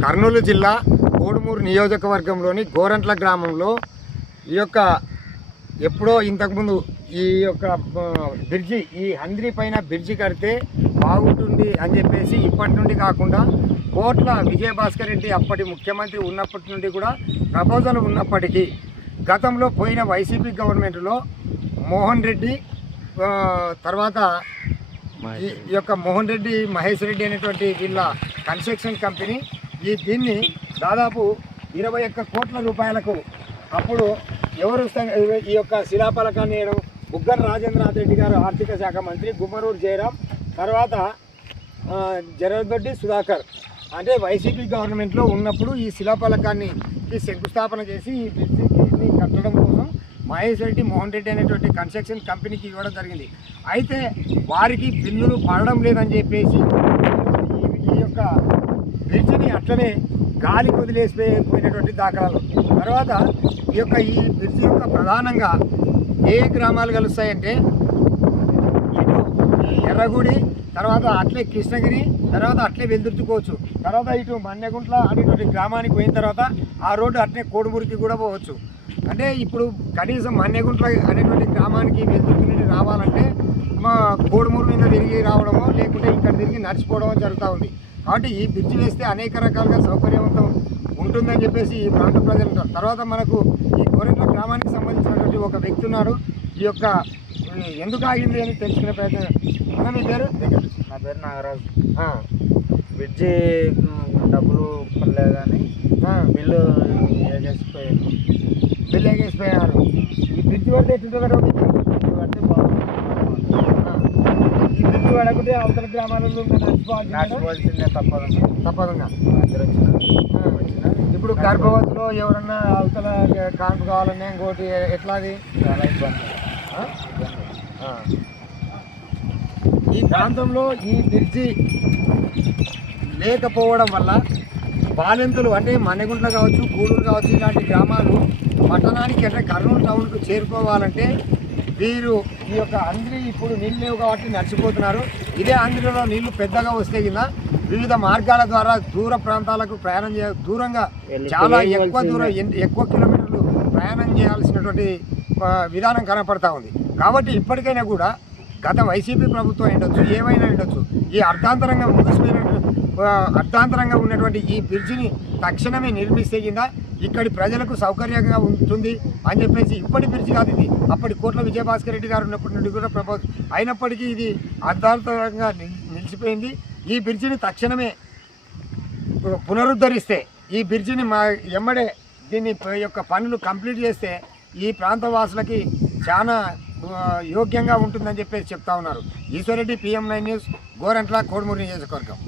కర్నూలు జిల్లా కోడుమూరు నియోజకవర్గంలోని గోరంట్ల గ్రామంలో ఈ యొక్క ఎప్పుడో ఇంతకుముందు ఈ యొక్క బ్రిడ్జి ఈ హంద్రి పైన బ్రిడ్జి కడితే బాగుంటుంది అని చెప్పేసి ఇప్పటి నుండి కాకుండా కోట్ల విజయభాస్కర్ రెడ్డి అప్పటి ముఖ్యమంత్రి ఉన్నప్పటి నుండి కూడా ప్రపోజల్ ఉన్నప్పటికీ గతంలో పోయిన వైసీపీ గవర్నమెంట్లో మోహన్ రెడ్డి తర్వాత ఈ ఈ యొక్క మోహన్ రెడ్డి మహేష్ రెడ్డి అనేటువంటి వీళ్ళ కన్స్ట్రక్షన్ కంపెనీ ఈ దీన్ని దాదాపు ఇరవై ఒక్క కోట్ల రూపాయలకు అప్పుడు ఎవరు ఈ యొక్క శిలాఫలకాన్ని వేయడం? బుగ్గన రాజేంద్రనాథ్ రెడ్డి గారు ఆర్థిక శాఖ మంత్రి గుమ్మరూరు జయరాం తర్వాత ఆ, జరగదొడ్డి సుధాకర్. అంటే వైసీపీ గవర్నమెంట్లో ఉన్నప్పుడు ఈ శిలాఫలకాన్ని ఈ శంకుస్థాపన చేసి ఈ బ్రిడ్జిని కట్టడం కోసం మహేష్ రెడ్డి మోహన్ రెడ్డి అనేటువంటి కన్స్ట్రక్షన్ కంపెనీకి ఇవ్వడం జరిగింది. అయితే వారికి బిల్లులు పడడం లేదని చెప్పేసి బ్రిడ్జిని అట్లనే గాలి వదిలేసిపోయినటువంటి దాఖలాలు తర్వాత ఈ యొక్క ఈ బ్రిడ్జి యొక్క ప్రధానంగా ఏ గ్రామాలు కలుస్తాయంటే ఇటు ఎర్రగుడి తర్వాత అట్లే కృష్ణగిరి తర్వాత అట్లే వెలుదుర్చుకోవచ్చు తర్వాత ఇటు మన్నెగుంట్ల అనేటువంటి గ్రామానికి పోయిన తర్వాత ఆ రోడ్డు అట్లే కోడుమూరికి కూడా పోవచ్చు. అంటే ఇప్పుడు కనీసం మన్నెగుంట్ల అనేటువంటి గ్రామానికి వెలుదుర్చుకుని నుండి రావాలంటే మా కోడుమూరు మీద తిరిగి రావడమో లేకుంటే ఇక్కడ తిరిగి నడిచిపోవడమో జరుగుతూ ఉంది. కాబట్టి ఈ బ్రిడ్జి వేస్తే అనేక రకాలుగా సౌకర్యవంతం ఉంటుందని చెప్పేసి ఈ ప్రాంత ప్రజలు తర్వాత మనకు ఈ గోరెట్ల గ్రామానికి సంబంధించినటువంటి ఒక వ్యక్తి ఉన్నాడు. ఈ యొక్క ఎందుకు ఆగింది అని తెలుసుకునే ప్రయత్నం అన్న మీ పేరు? నా పేరు నాగరాజు. బ్రిడ్జి డబ్బులు పడలేదని ఆ, బిల్లు వేసేసిపోయాను బిల్లు ఎగేసిపోయారు ఈ బ్రిడ్జి పడితే ఎట్టుంటుందో మీకు బట్టి బాగుంది ఆ, ఈ బ్రిడ్జి పడకుంటే అవతల గ్రామాలలో నడిచిపోవాల్సిందే తప్పదు. తప్పదుగా. అందరు వచ్చిన ఆ, ఇప్పుడు గర్భవతిలో ఎవరన్నా అవతల కాన్పు కావాలన్నా ఇంకోటి ఎట్లా అది చాలా ఇబ్బంది. ఈ ప్రాంతంలో ఈ బ్రిడ్జి లేకపోవడం వల్ల బాలెంతులు అంటే మన్నెగుంట్ల కావచ్చు గూడూరు కావచ్చు ఇలాంటి గ్రామాలు పట్టణానికి అంటే కర్నూలు టౌన్కు చేరుకోవాలంటే వీరు ఈ యొక్క అంద్రి ఇప్పుడు నీళ్ళు లేవు కాబట్టి నడిచిపోతున్నారు ఇదే అంద్రిలో నీళ్ళు పెద్దగా వస్తే కింద వివిధ మార్గాల ద్వారా దూర ప్రాంతాలకు ప్రయాణం చే దూరంగా చాలా. ఎక్కువ దూరం ఎక్కువ కిలోమీటర్లు ప్రయాణం చేయాల్సినటువంటి విధానం కనపడతా ఉంది కాబట్టి ఇప్పటికైనా కూడా గత వైసీపీ ప్రభుత్వం ఉండొచ్చు ఏమైనా ఉండొచ్చు ఈ అర్ధాంతరంగా ముగిసిపోయిన ఆ, అర్ధాంతరంగా ఉన్నటువంటి ఈ బ్రిడ్జిని తక్షణమే నిర్మిస్తే కింద ఇక్కడి ప్రజలకు సౌకర్యంగా ఉంటుంది అని చెప్పేసి ఇప్పటి బ్రిడ్జి కాదు ఇది. అప్పటి కోట్ల విజయభాస్కర్ రెడ్డి గారు ఉన్నప్పటి నుండి కూడా ప్రపోజ్ అయినప్పటికీ ఇది అర్ధాంతరంగా నిలిచిపోయింది. ఈ బ్రిడ్జిని తక్షణమే పునరుద్ధరిస్తే ఈ బ్రిడ్జిని మా ఎమ్మడే దీన్ని యొక్క పనులు కంప్లీట్ చేస్తే ఈ ప్రాంత వాసులకి చాలా యోగ్యంగా ఉంటుందని చెప్పేసి చెప్తా ఉన్నారు. Eshwar Reddy PM nine news Gorantla కోడుమూరి నియోజకవర్గం.